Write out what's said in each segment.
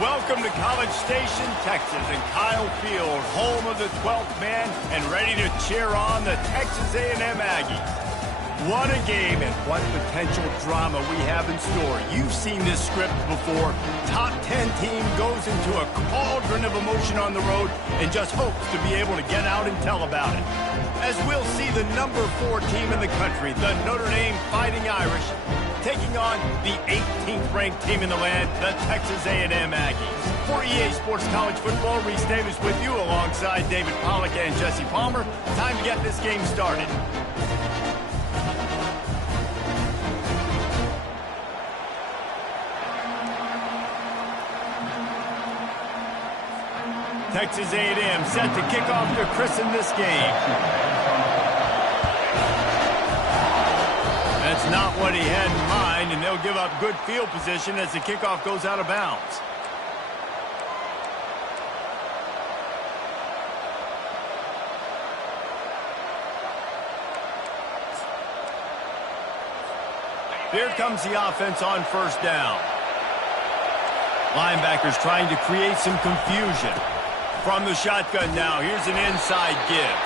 Welcome to College Station, Texas, and Kyle Field, home of the 12th man, and ready to cheer on the Texas A&M Aggies. What a game and what potential drama we have in store. You've seen this script before. Top 10 team goes into a cauldron of emotion on the road and just hopes to be able to get out and tell about it. As we'll see the number 4 team in the country, the Notre Dame Fighting Irish, taking on the 18th ranked team in the land, the Texas A&M Aggies. For EA Sports College Football, Reese Davis with you alongside David Pollack and Jesse Palmer. Time to get this game started. Texas A&M set to kick off to christen this game. That's not what he had in mind, and they'll give up good field position as the kickoff goes out of bounds. Here comes the offense on first down. Linebackers trying to create some confusion. From the shotgun now, here's an inside give.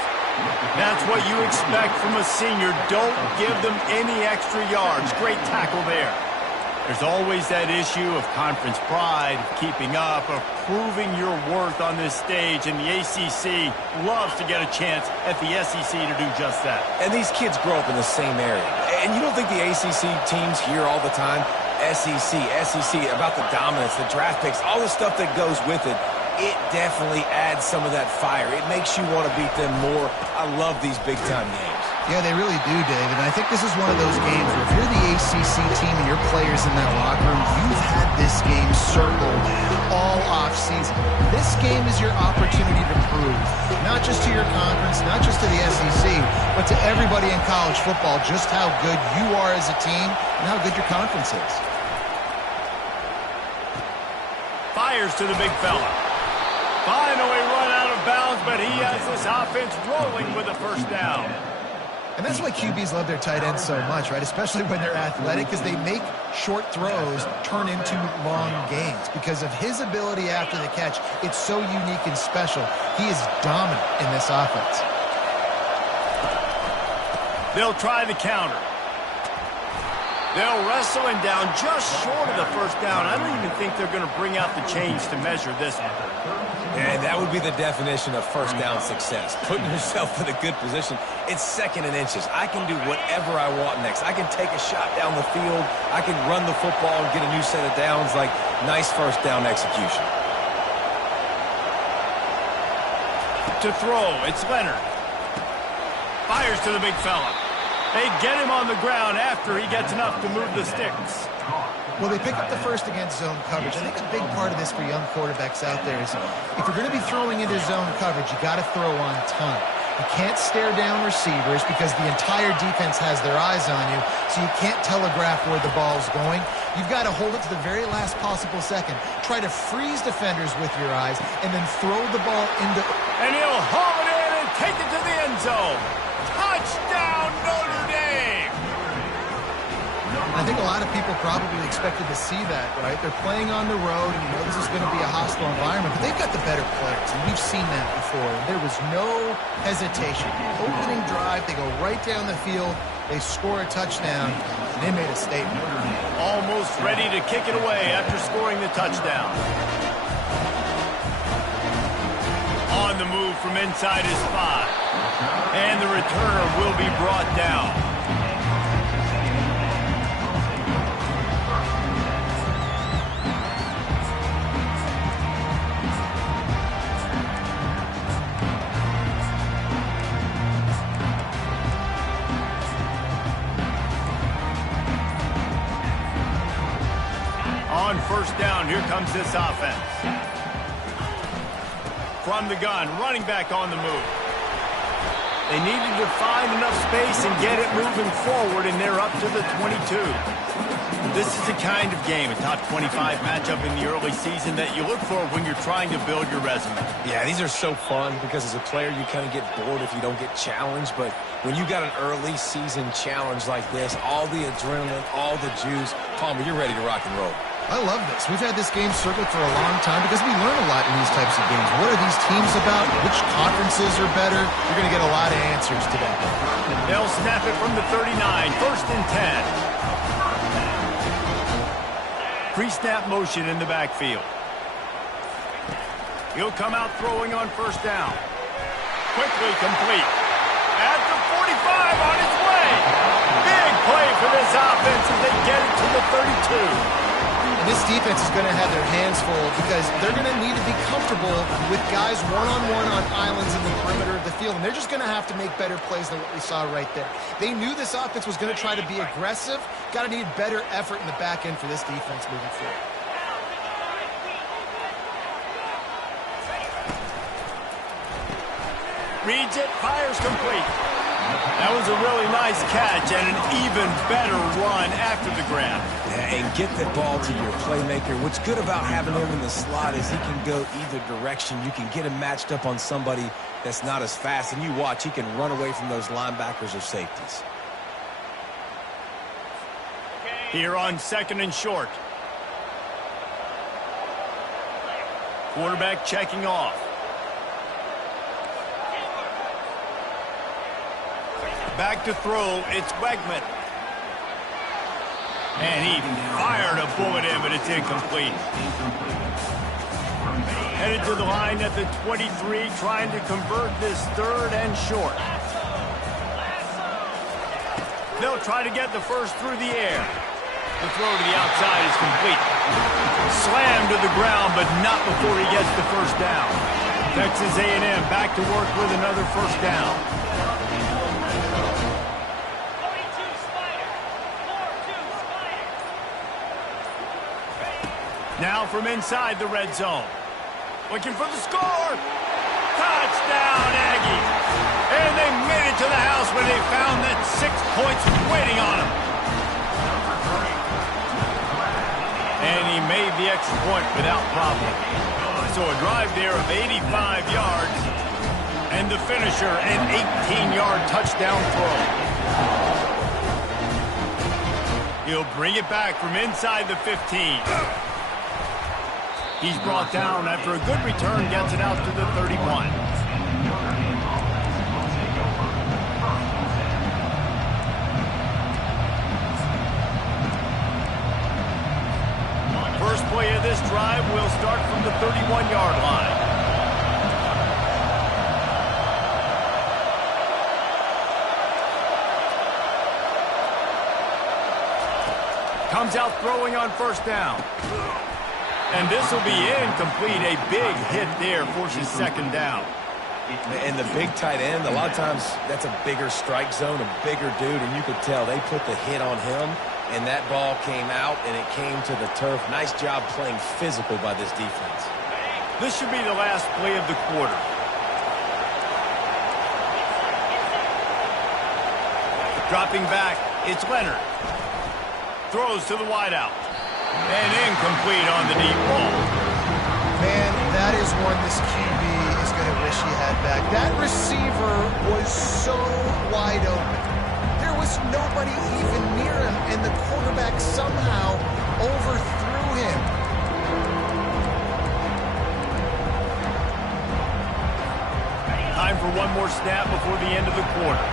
That's what you expect from a senior. Don't give them any extra yards. Great tackle there. There's always that issue of conference pride, of keeping up, of proving your worth on this stage, and the ACC loves to get a chance at the SEC to do just that. And these kids grow up in the same area. And you don't think the ACC teams hear all the time, SEC, about the dominance, the draft picks, all the stuff that goes with it. It definitely adds some of that fire. It makes you want to beat them more. I love these big-time games. Yeah, they really do, David. And I think this is one of those games where if you're the ACC team and your players in that locker room, you've had this game circled all offseason. This game is your opportunity to prove, not just to your conference, not just to the SEC, but to everybody in college football, just how good you are as a team and how good your conference is. Fires to the big fella. Finally run out of bounds, but he has this offense rolling with a first down. And that's why QBs love their tight ends so much, right? Especially when they're athletic, because they make short throws turn into long gains. Because of his ability after the catch, it's so unique and special. He is dominant in this offense. They'll try the counter. They'll wrestle him down just short of the first down. I don't even think they're going to bring out the chains to measure this one. And that would be the definition of first down success. Putting yourself in a good position. It's second and inches. I can do whatever I want next. I can take a shot down the field. I can run the football and get a new set of downs. Like, nice first down execution. to throw. It's Leonard. Fires to the big fella. They get him on the ground after he gets enough to move the sticks. Well, they pick up the first against zone coverage. I think a big part of this for young quarterbacks out there is if you're going to be throwing into zone coverage, you got to throw on time. You can't stare down receivers because the entire defense has their eyes on you, so you can't telegraph where the ball's going. You've got to hold it to the very last possible second. Try to freeze defenders with your eyes and then throw the ball into... And he'll haul it in and take it to the end zone. Touchdown, Notre Dame! I think a lot of people probably expected to see that, right? They're playing on the road, and you know this is going to be a hostile environment, but they've got the better players, and we've seen that before. There was no hesitation. Opening drive, they go right down the field, they score a touchdown, and they made a statement. Almost ready to kick it away after scoring the touchdown. On the move from inside his 5. And the returner will be brought down. On first down, here comes this offense. From the gun, running back on the move. They needed to find enough space and get it moving forward, and they're up to the 22. This is the kind of game, a top 25 matchup in the early season that you look for when you're trying to build your resume. Yeah, these are so fun because as a player, you kind of get bored if you don't get challenged. But when you got an early season challenge like this, all the adrenaline, all the juice, Palmer, you're ready to rock and roll. I love this. We've had this game circled for a long time because we learn a lot in these types of games. What are these teams about? Which conferences are better? You're going to get a lot of answers today. They'll snap it from the 39, first and 10. Pre-snap motion in the backfield. He'll come out throwing on first down. Quickly complete. At the 45 on his way. Big play for this offense as they get it to the 32. And this defense is going to have their hands full because they're going to need to be comfortable with guys one-on-one on islands in the perimeter of the field. And they're just going to have to make better plays than what we saw right there. They knew this offense was going to try to be aggressive. Got to need better effort in the back end for this defense moving forward. Reads it, fires complete. That was a really nice catch and an even better run after the grab. Yeah, and get the ball to your playmaker. What's good about having him in the slot is he can go either direction. You can get him matched up on somebody that's not as fast, and you watch, he can run away from those linebackers or safeties. Here on second and short. Quarterback checking off. Back to throw, it's Wegman. And he fired a bullet in, but it's incomplete. Headed to the line at the 23, trying to convert this third and short. They'll try to get the first through the air. The throw to the outside is complete. Slammed to the ground, but not before he gets the first down. Texas A&M back to work with another first down. Now from inside the red zone. Looking for the score. Touchdown, Aggies. And they made it to the house when they found that 6 points waiting on them. And he made the extra point without problem. So a drive there of 85 yards. And the finisher, an 18-yard touchdown throw. He'll bring it back from inside the 15. He's brought down after a good return, gets it out to the 31. First play of this drive will start from the 31-yard line. Comes out throwing on first down. And this will be incomplete. A big hit there forces second down. And the big tight end, a lot of times that's a bigger strike zone, a bigger dude, and you could tell they put the hit on him, and that ball came out, and it came to the turf. Nice job playing physical by this defense. This should be the last play of the quarter. Dropping back, it's Leonard. Throws to the wideout. And incomplete on the deep ball. Man, that is one this QB is going to wish he had back. That receiver was so wide open. There was nobody even near him, and the quarterback somehow overthrew him. Time for one more snap before the end of the quarter.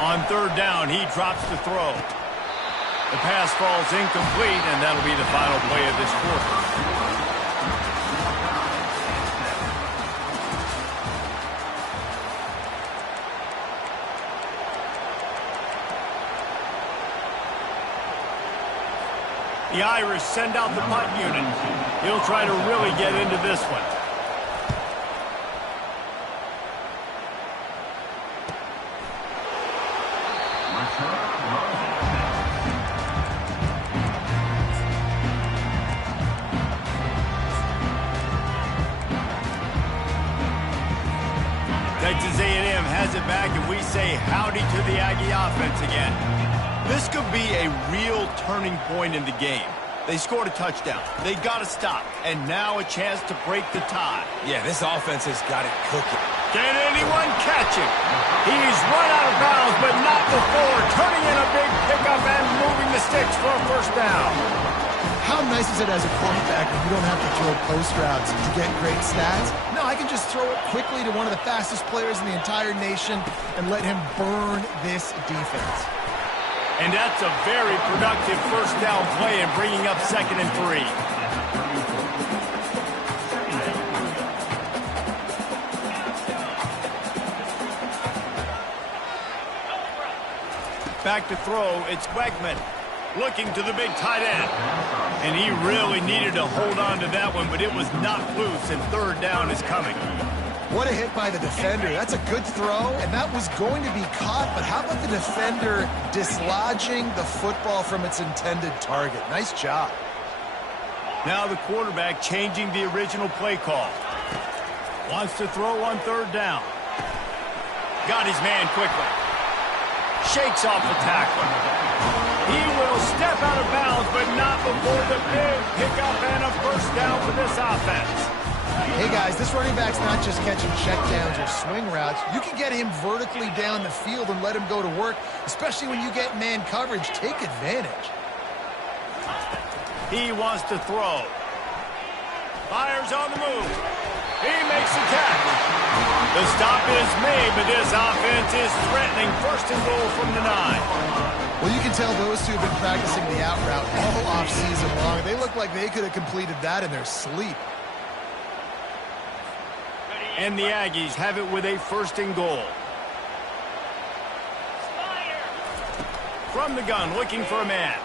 On third down, he drops the throw. The pass falls incomplete, and that'll be the final play of this quarter. The Irish send out the punt unit. He'll try to really get into this one. Texas A&M has it back, and we say howdy to the Aggie offense again. This could be a real turning point in the game. They scored a touchdown. They got to stop, and now a chance to break the tie. Yeah, this offense has got it cooking. Can anyone catch him? He's run out of bounds, but not before turning in a big pickup and moving the sticks for a first down. How nice is it as a quarterback when you don't have to throw post routes to get great stats? No, I can just throw it quickly to one of the fastest players in the entire nation and let him burn this defense. And that's a very productive first down play and bringing up 2nd and 3. Back to throw, it's Wegman looking to the big tight end. And he really needed to hold on to that one, but it was knocked loose, and third down is coming. What a hit by the defender. That's a good throw, and that was going to be caught, but how about the defender dislodging the football from its intended target? Nice job. Now the quarterback changing the original play call. Wants to throw on third down. Got his man quickly. Shakes off the tackler. He will step out of bounds, but not before the big pickup and a first down for this offense. Hey, guys, this running back's not just catching checkdowns or swing routes. You can get him vertically down the field and let him go to work, especially when you get man coverage. Take advantage. He wants to throw. Fires on the move. He makes the catch. The stop is made, but this offense is threatening 1st and goal from the 9. Well, you can tell those two have been practicing the out route all offseason long. They look like they could have completed that in their sleep. And the Aggies have it with a 1st and goal. From the gun, looking for a man.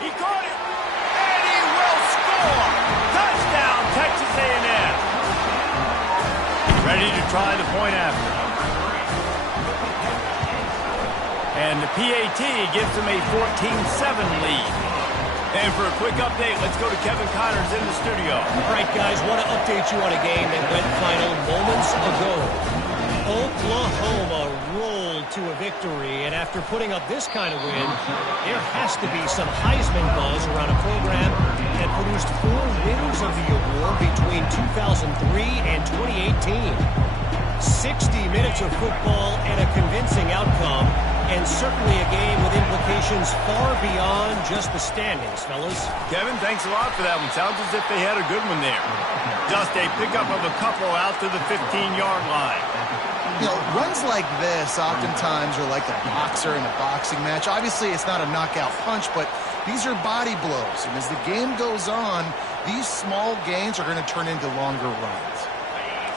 He caught it, and he will score! Touchdown, Texas A&M! Ready to try the point after. And the PAT gives them a 14-7 lead. And for a quick update, let's go to Kevin Connors in the studio. All right, guys, want to update you on a game that went final moments ago. Oklahoma rolled to a victory, and after putting up this kind of win, there has to be some Heisman buzz around a program that produced 4 winners of the award between 2003 and 2018. 60 minutes of football and a convincing outcome, and certainly a game with implications far beyond just the standings, fellas. Kevin, thanks a lot for that one. Sounds as if they had a good one there. Just a pickup of a couple out to the 15-yard line. You know, runs like this oftentimes are like a boxer in a boxing match. Obviously, it's not a knockout punch, but these are body blows. And as the game goes on, these small gains are going to turn into longer runs.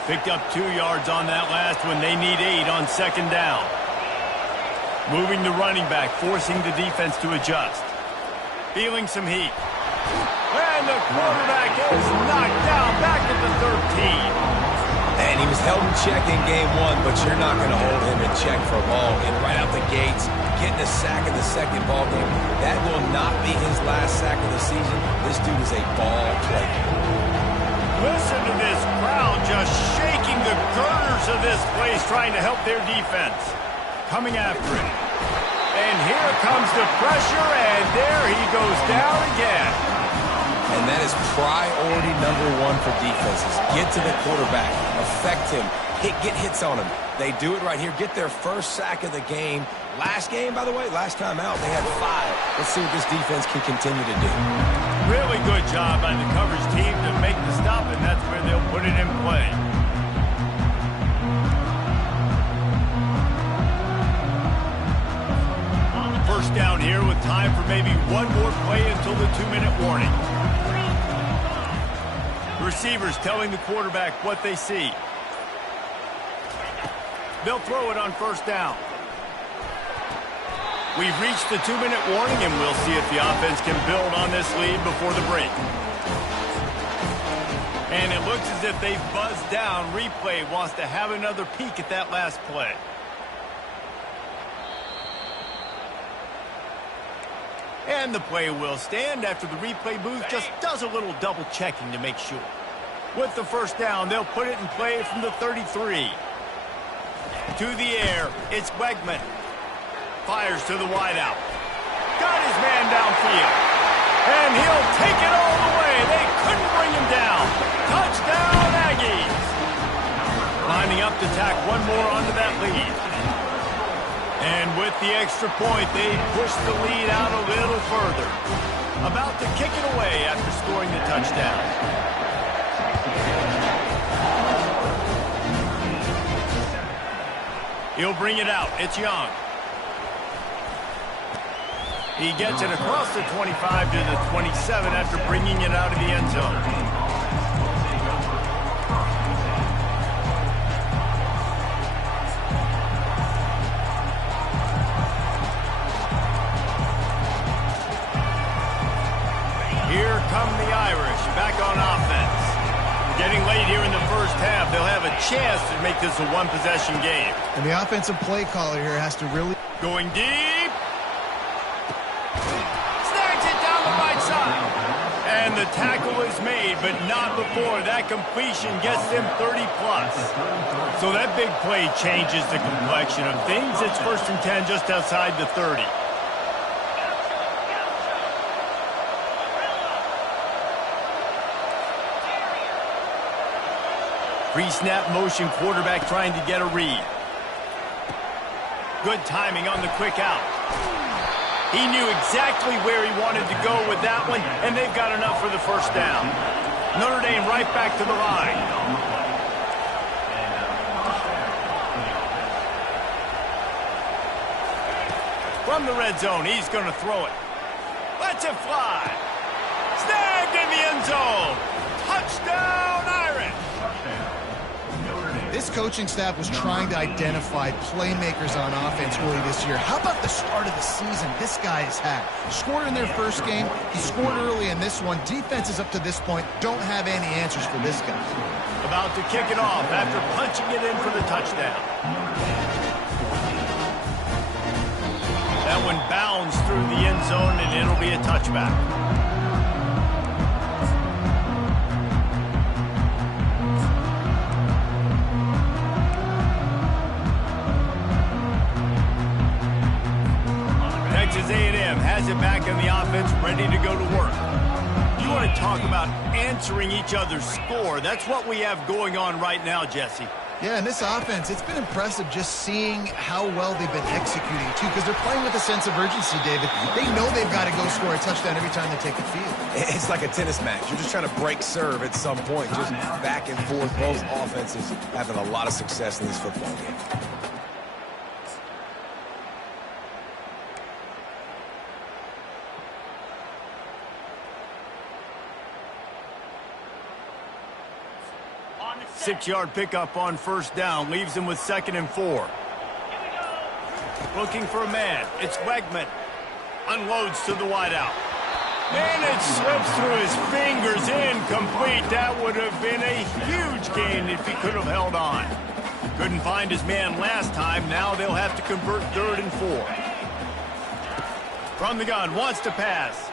Picked up 2 yards on that last one. They need 8 on second down. Moving the running back, forcing the defense to adjust. Feeling some heat. And the quarterback is knocked down back at the 13. And he was held in check in game 1, but you're not going to hold him in check for long. And right out the gates, getting a sack in the second ball game, that will not be his last sack of the season. This dude is a ball player. Listen to this crowd just shaking the girders of this place, trying to help their defense. Coming after it. And here comes the pressure, and there he goes down again. And that is priority number 1 for defenses. Get to the quarterback. Affect him. Get hits on him. They do it right here. Get their first sack of the game. Last game, by the way, last time out, they had 5. Let's see what this defense can continue to do. Really good job by the coverage team to make the stop, and that's where they'll put it in play. First down here with time for maybe one more play until the 2-minute warning. Receivers telling the quarterback what they see. They'll throw it on first down. We've reached the 2-minute warning, and we'll see if the offense can build on this lead before the break. And it looks as if they've buzzed down. Replay wants to have another peek at that last play. And the play will stand after the replay booth just does a little double checking to make sure. With the first down, they'll put it in play from the 33. To the air, it's Wegman. Fires to the wideout. Got his man downfield. And he'll take it all the way. They couldn't bring him down. Touchdown, Aggies. Lining up to tack one more onto that lead. And with the extra point, they push the lead out a little further. About to kick it away after scoring the touchdown. He'll bring it out. It's Young. He gets it across the 25 to the 27 after bringing it out of the end zone. Here come the Irish back on offense. Getting late here in the first half, they'll have a chance to make this a one-possession game. And the offensive play caller here has to really... Going deep. Snags it down the right side. And the tackle is made, but not before that completion gets them 30-plus. So that big play changes the complexion of things. It's 1st and 10 just outside the 30. Pre-snap motion, quarterback trying to get a read. Good timing on the quick out. He knew exactly where he wanted to go with that one, and they've got enough for the first down. Notre Dame right back to the line. From the red zone, he's going to throw it. Lets it fly. Snagged in the end zone. Touchdown, Irish. This coaching staff was trying to identify playmakers on offense early this year. How about the start of the season this guy has had? Scored in their first game. He scored early in this one. Defenses up to this point don't have any answers for this guy. About to kick it off after punching it in for the touchdown. That one bounds through the end zone, and it'll be a touchback. Texas A&M has it back in the offense, ready to go to work. You want to talk about answering each other's score. That's what we have going on right now, Jesse. Yeah, and this offense, it's been impressive just seeing how well they've been executing, too, because they're playing with a sense of urgency, David. They know they've got to go score a touchdown every time they take the field. It's like a tennis match. You're just trying to break serve at some point, just back and forth. Both offenses having a lot of success in this football game. 6-yard pickup on first down leaves him with 2nd and 4. Looking for a man. It's Wegman. Unloads to the wideout. And it slips through his fingers, incomplete. That would have been a huge gain if he could have held on. Couldn't find his man last time. Now they'll have to convert 3rd and 4. From the gun, wants to pass.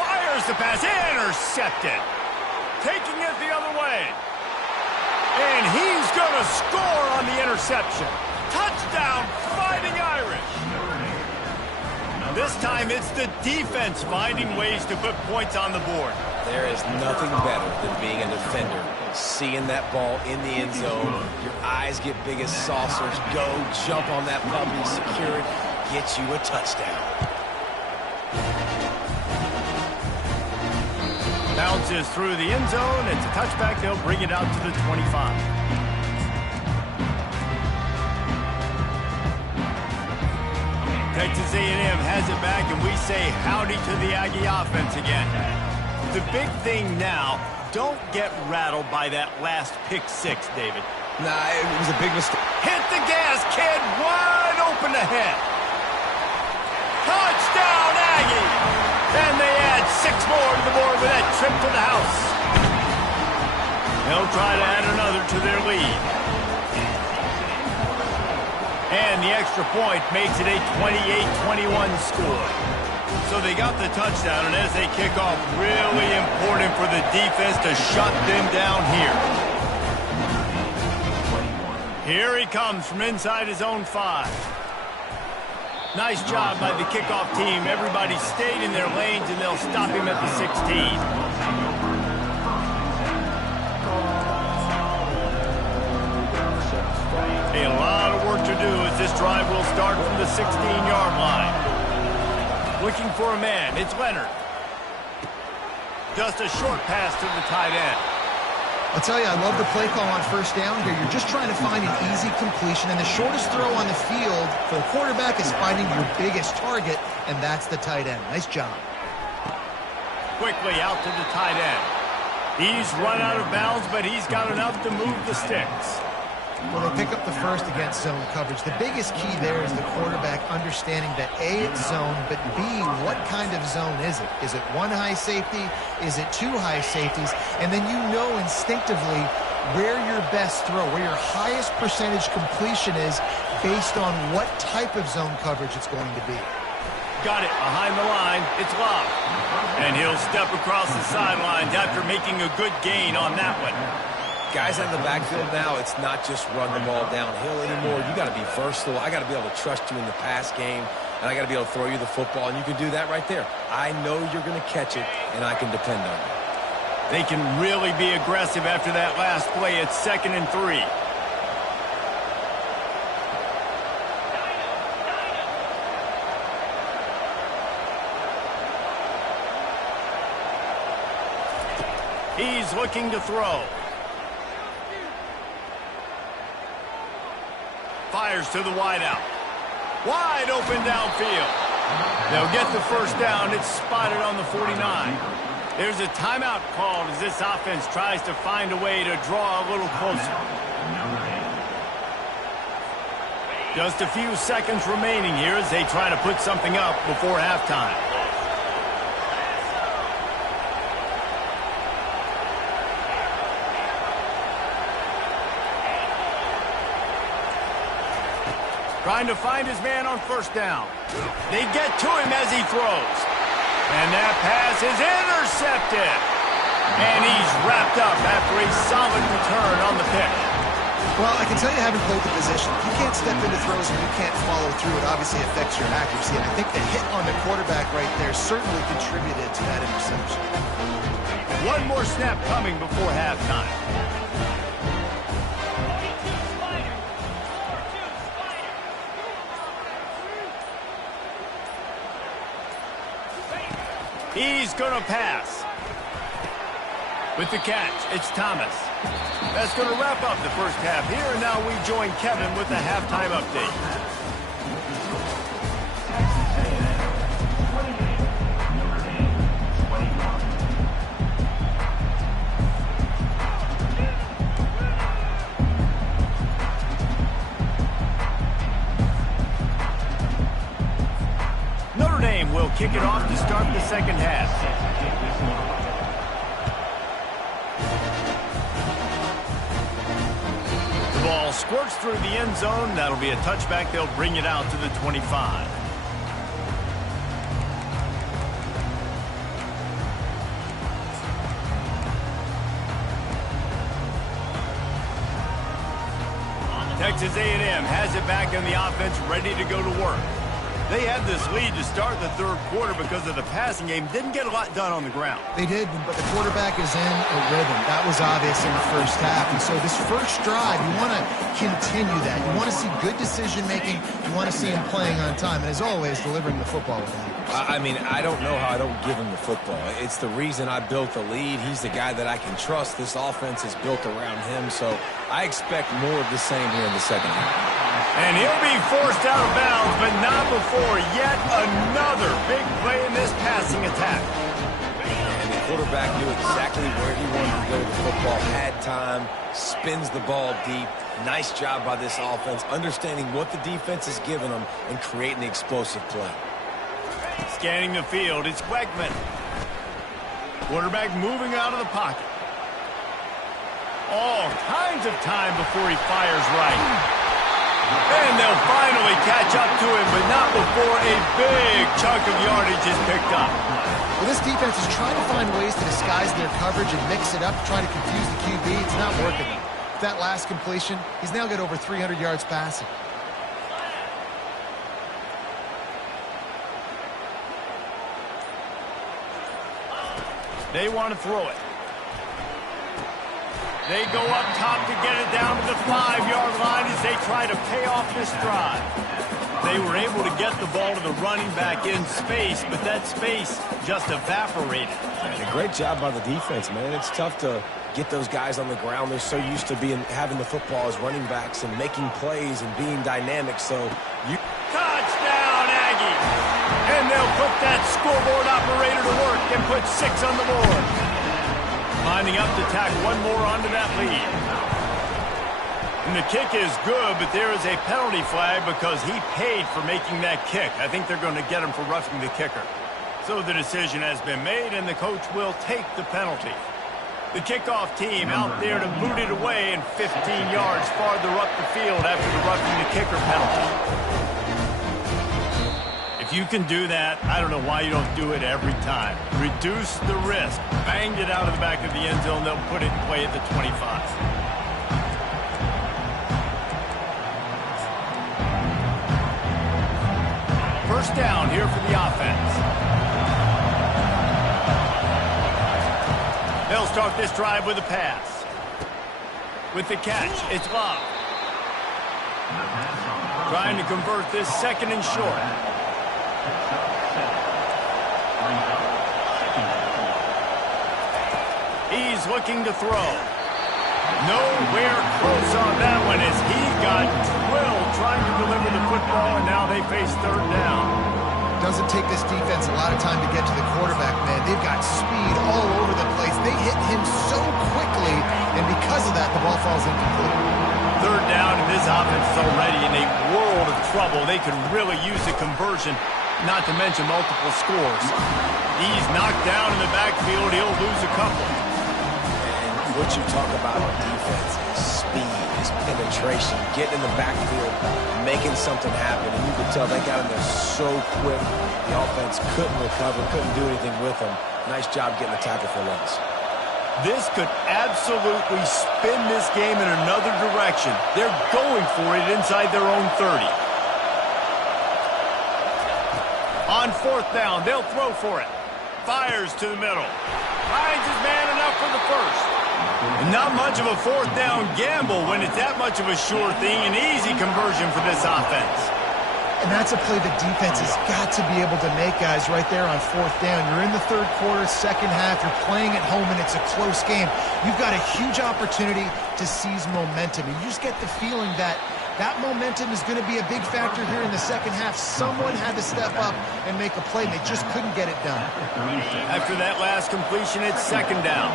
Fires the pass, intercepted. Taking it the other way. And he's going to score on the interception. Touchdown, Fighting Irish. This time it's the defense finding ways to put points on the board. There is nothing better than being a defender. Seeing that ball in the end zone, your eyes get big as saucers. Go, jump on that puppy, secure it, get you a touchdown. Bounces through the end zone. It's a touchback. They'll bring it out to the 25. Texas A&M has it back, and we say howdy to the Aggie offense again. The big thing now, don't get rattled by that last pick 6, David. Nah, it was a big mistake. Hit the gas, kid. Wide open ahead. Touchdown, Aggie! And they add 6 more to the board with that trip to the house. They'll try to add another to their lead. And the extra point makes it a 28-21 score. So they got the touchdown, and as they kick off, really important for the defense to shut them down here. Here he comes from inside his own 5. Nice job by the kickoff team. Everybody stayed in their lanes, and they'll stop him at the 16. A lot of work to do as this drive will start from the 16-yard line. Looking for a man. It's Leonard. Just a short pass to the tight end. I'll tell you, I love the play call on first down here. You're just trying to find an easy completion, and the shortest throw on the field for the quarterback is finding your biggest target, and that's the tight end. Nice job. Quickly out to the tight end. He's run out of bounds, but he's got enough to move the sticks. Well, they pick up the first against zone coverage. The biggest key there is the quarterback understanding that A, it's zone, but B, what kind of zone is it? Is it 1 high safety? Is it 2 high safeties? And then you know instinctively where your best throw, where your highest percentage completion is based on what type of zone coverage it's going to be. Got it behind the line. It's Love. And he'll step across the sidelines after making a good gain on that one. Guys out in the backfield now, it's not just run the ball downhill anymore. You got to be versatile. I got to be able to trust you in the pass game, and I got to be able to throw you the football, and you can do that right there. I know you're going to catch it, and I can depend on you. They can really be aggressive after that last play. It's 2nd and 3. He's looking to throw. Fires to the wideout. Wide open downfield. They'll get the first down. It's spotted on the 49. There's a timeout called as this offense tries to find a way to draw a little closer. Just a few seconds remaining here as they try to put something up before halftime. Trying to find his man on first down. They get to him as he throws. And that pass is intercepted. And he's wrapped up after a solid return on the pick. Well, I can tell you, having played the position, if you can't step into throws and you can't follow through, it obviously affects your accuracy. And I think the hit on the quarterback right there certainly contributed to that interception. One more snap coming before halftime. He's going to pass. With the catch, it's Thomas. That's going to wrap up the first half here, and now we join Kevin with the halftime update. kick it off to start the second half. The ball squirts through the end zone. That'll be a touchback. They'll bring it out to the 25. Texas A&M has it back in the offense, ready to go to work. They had this lead to start the third quarter because of the passing game. Didn't get a lot done on the ground. They did, but the quarterback is in a rhythm. That was obvious in the first half. And so this first drive, you want to continue that. You want to see good decision-making. You want to see him playing on time. And as always, delivering the football with him. I mean, I don't know how I don't give him the football. It's the reason I built the lead. He's the guy that I can trust. This offense is built around him, so I expect more of the same here in the second half. And he'll be forced out of bounds, but not before yet another big play in this passing attack. And the quarterback knew exactly where he wanted to go with the football, had time, spins the ball deep. Nice job by this offense, understanding what the defense is giving them and creating the explosive play. Scanning the field, it's Weigman. Quarterback moving out of the pocket. All kinds of time before he fires right. And they'll finally catch up to him, but not before a big chunk of yardage is picked up. Well, this defense is trying to find ways to disguise their coverage and mix it up, trying to confuse the QB. It's not working. With that last completion, he's now got over 300 yards passing. They want to throw it. They go up top to get it down to the 5-yard line as they try to pay off this drive. They were able to get the ball to the running back in space, but that space just evaporated. And a great job by the defense, man. It's tough to get those guys on the ground. They're so used to having the football as running backs and making plays and being dynamic. Touchdown, Aggie! And they'll put that scoreboard operator to work and put 6 on the board. Lining up to tack one more onto that lead. And the kick is good, but there is a penalty flag because he paid for making that kick. I think they're going to get him for roughing the kicker. So the decision has been made, and the coach will take the penalty. The kickoff team out there to boot it away and 15 yards farther up the field after the roughing the kicker penalty. If you can do that, I don't know why you don't do it every time. Reduce the risk. Banged it out of the back of the end zone. They'll put it in play at the 25. First down here for the offense. They'll start this drive with a pass. With the catch, it's Love. Trying to convert this second and short. He's looking to throw. Nowhere close on that one as he got drilled trying to deliver the football, and now they face third down. Doesn't take this defense a lot of time to get to the quarterback, man. They've got speed all over the place. They hit him so quickly, and because of that, the ball falls incomplete. Third down, and this offense is already in a world of trouble. They could really use a conversion, not to mention multiple scores. He's knocked down in the backfield. He'll lose a couple. And what you talk about on defense is speed, is penetration, getting in the backfield, making something happen. And you could tell they got in there so quick. The offense couldn't recover, couldn't do anything with them. Nice job getting the tackle for loss. This could absolutely spin this game in another direction. They're going for it inside their own 30. On fourth down, they'll throw for it. Fires to the middle. Finds his man enough for the first. And not much of a fourth down gamble when it's that much of a sure thing. An easy conversion for this offense. And that's a play the defense has got to be able to make, guys, right there on fourth down. You're in the third quarter, second half. You're playing at home, and it's a close game. You've got a huge opportunity to seize momentum. And you just get the feeling that that momentum is going to be a big factor here in the second half. Someone had to step up and make a play, and they just couldn't get it done. After that last completion, it's second down.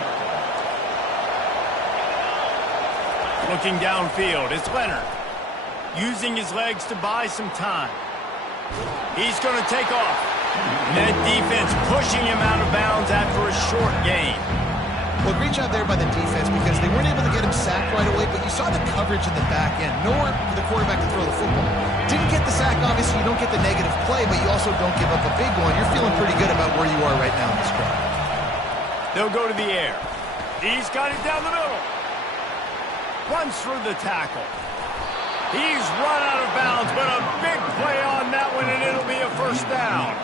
Looking downfield, it's Leonard. Using his legs to buy some time. He's going to take off. And that defense pushing him out of bounds after a short gain. Well, great job there by the defense because they weren't able to get him sacked right away, but you saw the coverage in the back end. Nowhere for the quarterback to throw the football. Didn't get the sack, obviously. You don't get the negative play, but you also don't give up a big one. You're feeling pretty good about where you are right now in this drive. They'll go to the air. He's got it down the middle. Runs through the tackle. He's run out of bounds, but a big play on that one, and it'll be a first down.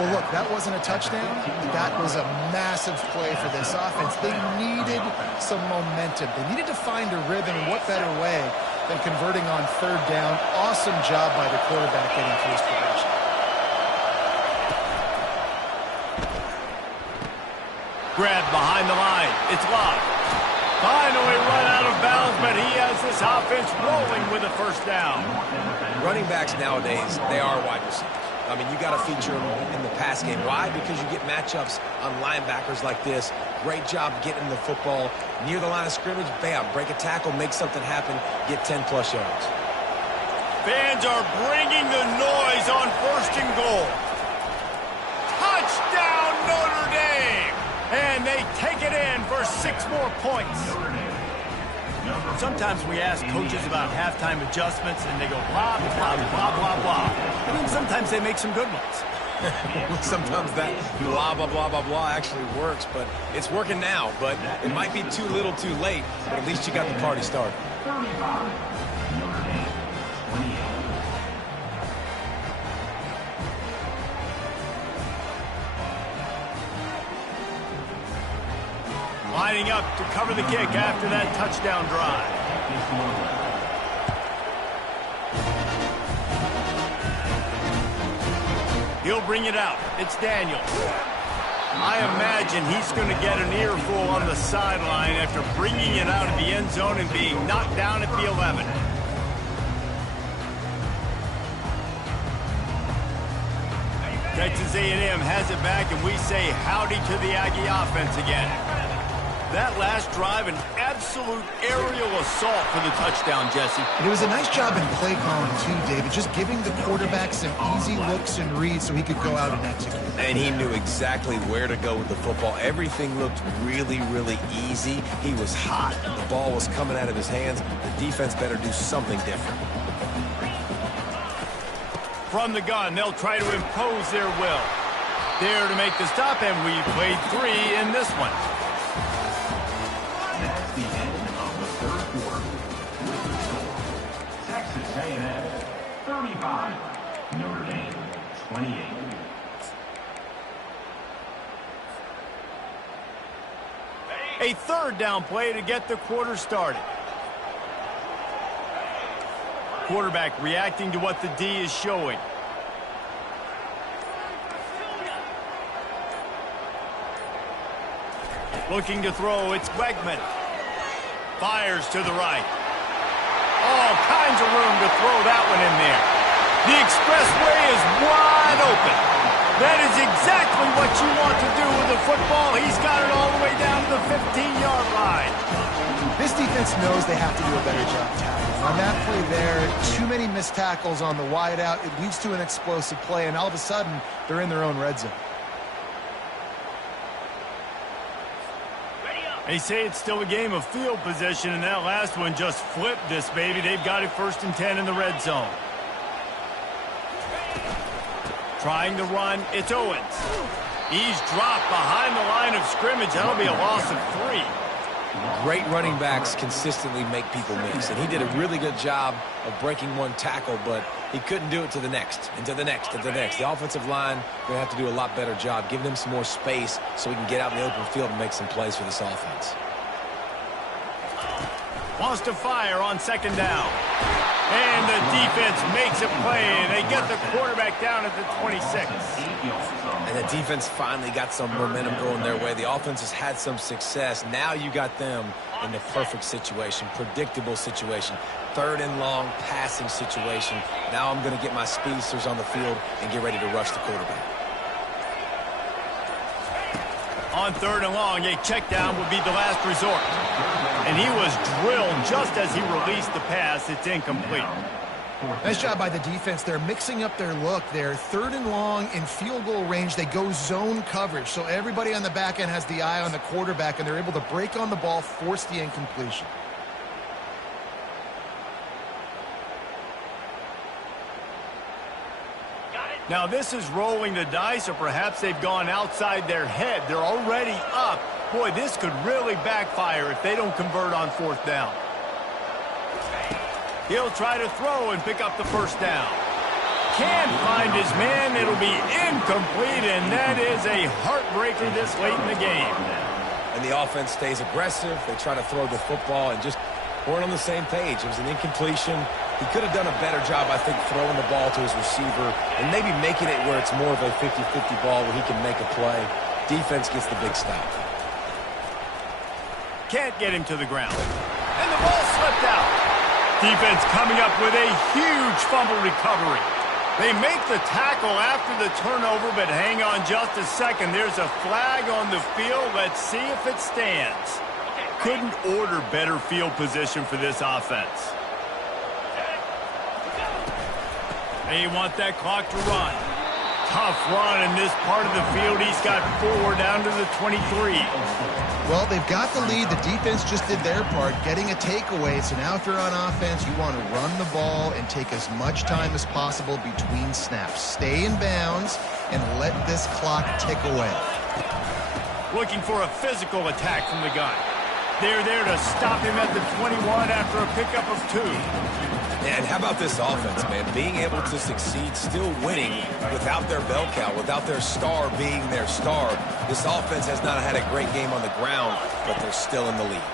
Well, look, that wasn't a touchdown. That was a massive play for this offense. They needed some momentum. They needed to find a rhythm, and what better way than converting on third down. Awesome job by the quarterback getting through his progression. Grab behind the line. It's locked. Finally run out of bounds, but he has this offense rolling with a first down. Running backs nowadays, they are wide receivers. I mean, you got to feature them in the pass game. Why? Because you get matchups on linebackers like this. Great job getting the football near the line of scrimmage. Bam, break a tackle, make something happen, get 10-plus yards. Fans are bringing the noise on first and goal. Touchdown, Notre Dame! And they take it in for 6 more points. Sometimes we ask coaches about halftime adjustments, and they go blah, blah, blah, blah, blah. I mean, sometimes they make some good ones. Sometimes that blah, blah, blah, blah, blah actually works, but it's working now. But it might be too little too late, but at least you got the party started. Lining up to cover the kick after that touchdown drive. He'll bring it out. It's Daniels. I imagine he's going to get an earful on the sideline after bringing it out of the end zone and being knocked down at the 11. Texas A&M has it back, and we say howdy to the Aggie offense again. That last drive, an absolute aerial assault for the touchdown, Jesse. And it was a nice job in play calling, too, David, just giving the quarterback some easy looks and reads so he could go out and execute. And he knew exactly where to go with the football. Everything looked really, really easy. He was hot. The ball was coming out of his hands. The defense better do something different. From the gun, they'll try to impose their will. There to make the stop, and we've played 3 in this one. That's the end of the third quarter. Texas A&M 35, Notre Dame 28. A third down play to get the quarter started. Quarterback reacting to what the D is showing. Looking to throw, it's Wegman. Fires to the right. All kinds of room to throw that one in there. The expressway is wide open. That is exactly what you want to do with the football. He's got it all the way down to the 15-yard line. This defense knows they have to do a better job tackling. On that play there, too many missed tackles on the wide out. It leads to an explosive play, and all of a sudden, they're in their own red zone. They say it's still a game of field position, and that last one just flipped this baby. They've got it 1st and 10 in the red zone. Trying to run, it's Owens. He's dropped behind the line of scrimmage. That'll be a loss of 3. Great running backs consistently make people miss, and he did a really good job of breaking one tackle, but he couldn't do it to the next, and to the next, and to the next. The offensive line going to have to do a lot better job, giving him some more space so he can get out in the open field and make some plays for this offense. Wants to fire on 2nd down. And the defense makes a play, and they get the quarterback down at the 26. And the defense finally got some momentum going their way. The offense has had some success. Now you got them in the perfect situation, predictable situation, 3rd and long passing situation. Now I'm going to get my speedsters on the field and get ready to rush the quarterback. On 3rd and long, a check down would be the last resort. And he was drilled just as he released the pass. It's incomplete. Nice job by the defense. They're mixing up their look. They're 3rd and long in field goal range. They go zone coverage. So everybody on the back end has the eye on the quarterback, and they're able to break on the ball, force the incompletion. Now this is rolling the dice, or perhaps they've gone outside their head. They're already up. Boy, this could really backfire if they don't convert on 4th down. He'll try to throw and pick up the first down. Can't find his man. It'll be incomplete, and that is a heartbreaker this late in the game. And the offense stays aggressive. They try to throw the football and just weren't on the same page. It was an incompletion. He could have done a better job, I think, throwing the ball to his receiver and maybe making it where it's more of a 50-50 ball where he can make a play. Defense gets the big stop. Can't get him to the ground. And the ball slipped out. Defense coming up with a huge fumble recovery. They make the tackle after the turnover, but hang on just a second. There's a flag on the field. Let's see if it stands. Couldn't order better field position for this offense. They want that clock to run. Tough run in this part of the field. He's got 4 down to the 23. Well, they've got the lead. The defense just did their part, getting a takeaway. So now if you're on offense, you want to run the ball and take as much time as possible between snaps. Stay in bounds and let this clock tick away. Looking for a physical attack from the gun. They're there to stop him at the 21 after a pickup of 2. And how about this offense, man? Being able to succeed, still winning without their bell cow, without their star being their star. This offense has not had a great game on the ground, but they're still in the lead.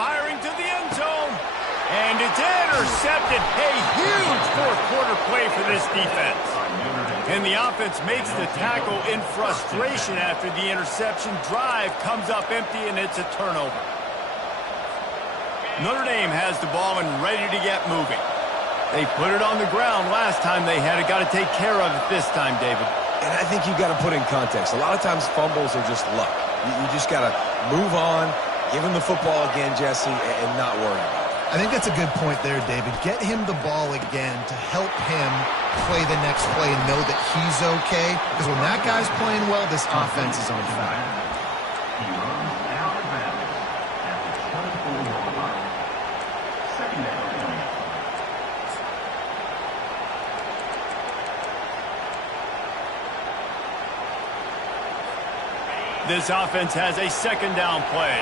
Firing to the end zone. And it's intercepted. A huge fourth-quarter play for this defense. And the offense makes the tackle in frustration after the interception. Drive comes up empty, and it's a turnover. Notre Dame has the ball and ready to get moving. They put it on the ground last time they had it. Got to take care of it this time, David. And I think you've got to put in context. A lot of times fumbles are just luck. You just got to move on, give him the football again, Jesse, and not worry about it. I think that's a good point there, David. Get him the ball again to help him play the next play and know that he's okay. Because when that guy's playing well, this offense is on fire. He runs out of bounds at the 24-yard line. Second down. This offense has a second down play.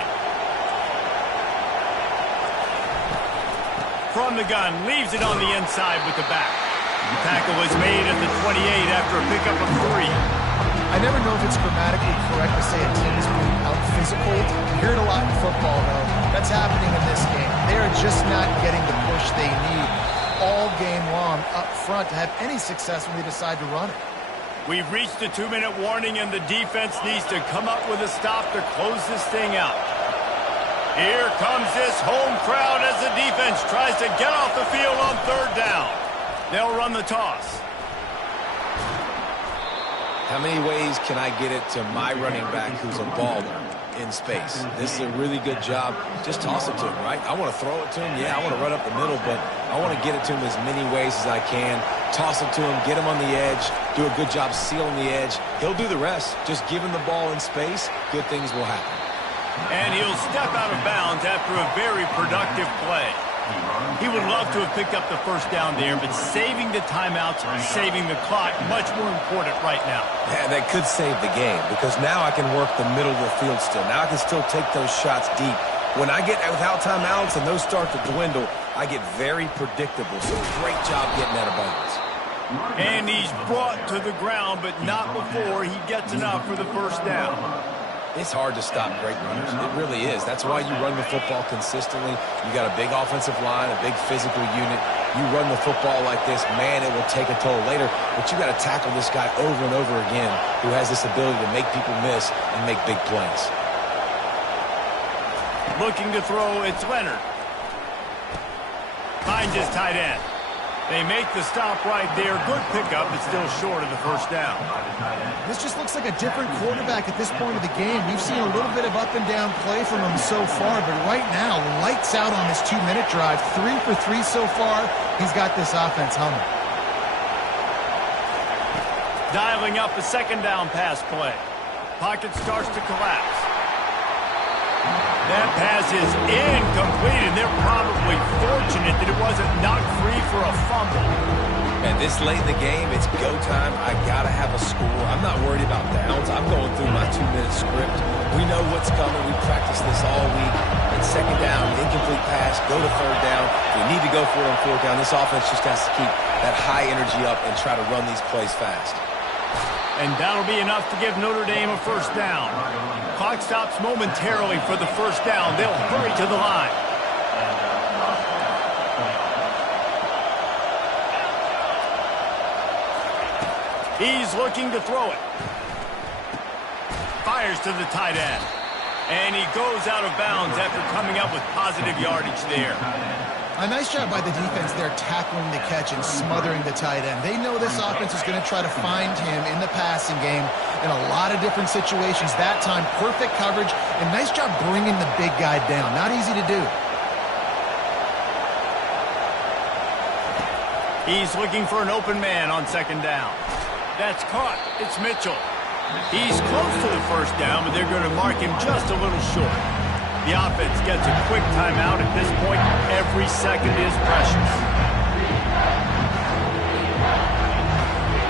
From the gun, leaves it on the inside with the back. The tackle was made at the 28 after a pickup of 3. I never know if it's grammatically correct to say a team is being out-physical. You hear it a lot in football, though. That's happening in this game. They are just not getting the push they need all game long up front to have any success when they decide to run it. We've reached a 2-minute warning, and the defense needs to come up with a stop to close this thing out. Here comes this home crowd as the defense tries to get off the field on 3rd down. They'll run the toss. How many ways can I get it to my running back who's a baller in space? This is a really good job. Just toss it to him, right? I want to throw it to him. Yeah, I want to run up the middle, but I want to get it to him as many ways as I can. Toss it to him, get him on the edge, do a good job sealing the edge. He'll do the rest. Just give him the ball in space, good things will happen. And he'll step out of bounds after a very productive play. He would love to have picked up the first down there, but saving the timeouts, saving the clock, much more important right now. Yeah, that could save the game because now I can work the middle of the field still. Now I can still take those shots deep. When I get without timeouts and those start to dwindle, I get very predictable. So great job getting out of bounds. And he's brought to the ground, but not before he gets enough for the first down. It's hard to stop great runners. It really is. That's why you run the football consistently. You got a big offensive line, a big physical unit. You run the football like this, man, it will take a toll later. But you got to tackle this guy over and over again who has this ability to make people miss and make big plays. Looking to throw, it's Leonard. Finds his tight end. They make the stop right there. Good pickup, but still short of the first down. This just looks like a different quarterback at this point of the game. We've seen a little bit of up and down play from him so far, but right now, lights out on this 2-minute drive. 3 for 3 so far. He's got this offense humming. Dialing up a second down pass play. Pocket starts to collapse. That pass is incomplete, and they're probably fortunate that it wasn't knocked free for a fumble. And this late in the game, it's go time. I got to have a score. I'm not worried about downs. I'm going through my 2-minute script. We know what's coming. We practiced this all week. And second down, incomplete pass, go to third down. We need to go for it on fourth down. This offense just has to keep that high energy up and try to run these plays fast. And that'll be enough to give Notre Dame a first down. Clock stops momentarily for the first down. They'll hurry to the line. He's looking to throw it. Fires to the tight end. And he goes out of bounds after coming up with positive yardage there. A nice job by the defense there tackling the catch and smothering the tight end. They know this offense is going to try to find him in the passing game in a lot of different situations. That time, perfect coverage, and nice job bringing the big guy down. Not easy to do. He's looking for an open man on second down. That's caught. It's Mitchell. He's close to the first down, but they're going to mark him just a little short. The offense gets a quick timeout at this point. Every second is precious.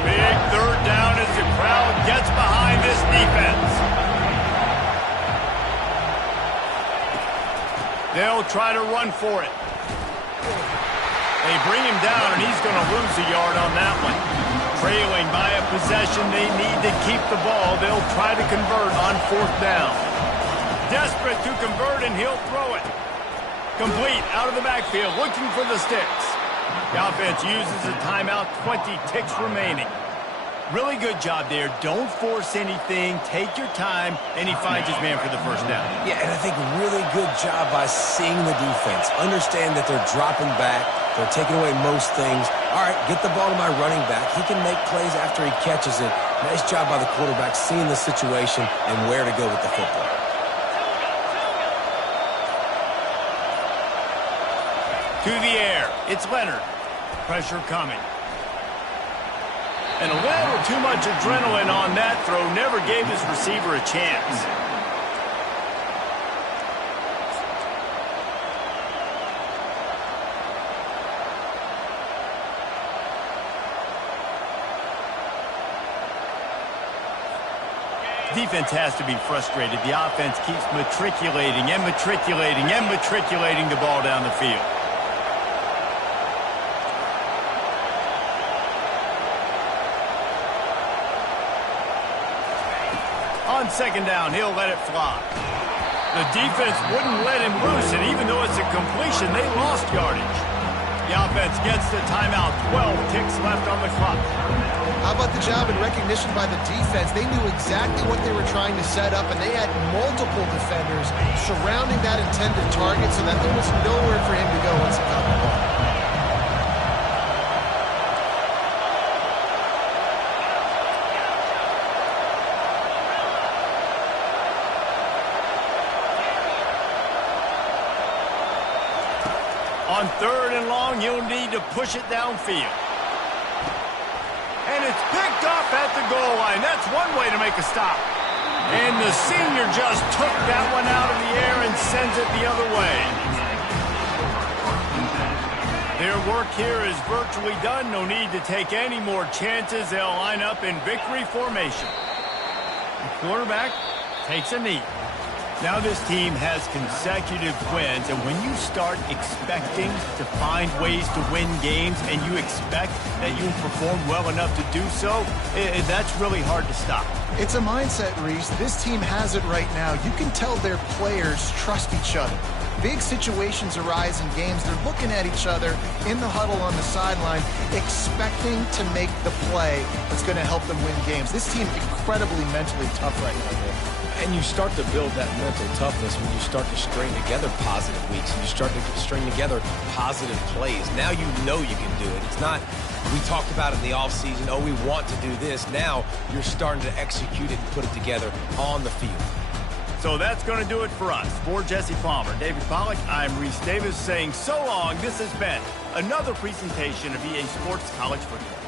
Big third down as the crowd gets behind this defense. They'll try to run for it. They bring him down, and he's going to lose a yard on that one. Trailing by a possession, they need to keep the ball. They'll try to convert on fourth down. Desperate to convert, and he'll throw it. Complete out of the backfield, looking for the sticks. The offense uses a timeout, 20 ticks remaining. Really good job there. Don't force anything. Take your time, and he finds his man for the first down. Yeah, and I think really good job by seeing the defense. Understand that they're dropping back. They're taking away most things. All right, get the ball to my running back. He can make plays after he catches it. Nice job by the quarterback seeing the situation and where to go with the football. To the air, it's Leonard. Pressure coming. And a little too much adrenaline on that throw. Never gave his receiver a chance. Defense has to be frustrated. The offense keeps matriculating and matriculating and matriculating the ball down the field. On second down, he'll let it fly. The defense wouldn't let him loose, and even though it's a completion, they lost yardage. The offense gets the timeout. 12 ticks left on the clock. How about the job and recognition by the defense? They knew exactly what they were trying to set up, and they had multiple defenders surrounding that intended target so that there was nowhere for him to go once he got the ball. On third and long, you'll need to push it downfield. And it's picked off at the goal line. That's one way to make a stop. And the senior just took that one out of the air and sends it the other way. Their work here is virtually done. No need to take any more chances. They'll line up in victory formation. The quarterback takes a knee. Now this team has consecutive wins, and when you start expecting to find ways to win games and you expect that you perform well enough to do so, that's really hard to stop. It's a mindset, Reese. This team has it right now. You can tell their players trust each other. Big situations arise in games. They're looking at each other in the huddle on the sideline, expecting to make the play that's going to help them win games. This team incredibly mentally tough right now, Dave. And you start to build that mental toughness when you start to string together positive weeks and you start to string together positive plays. Now you know you can do it. It's not, we talked about it in the offseason, oh, we want to do this. Now you're starting to execute it and put it together on the field. So that's going to do it for us. For Jesse Palmer, David Pollack, I'm Reese Davis saying so long. This has been another presentation of EA Sports College Football.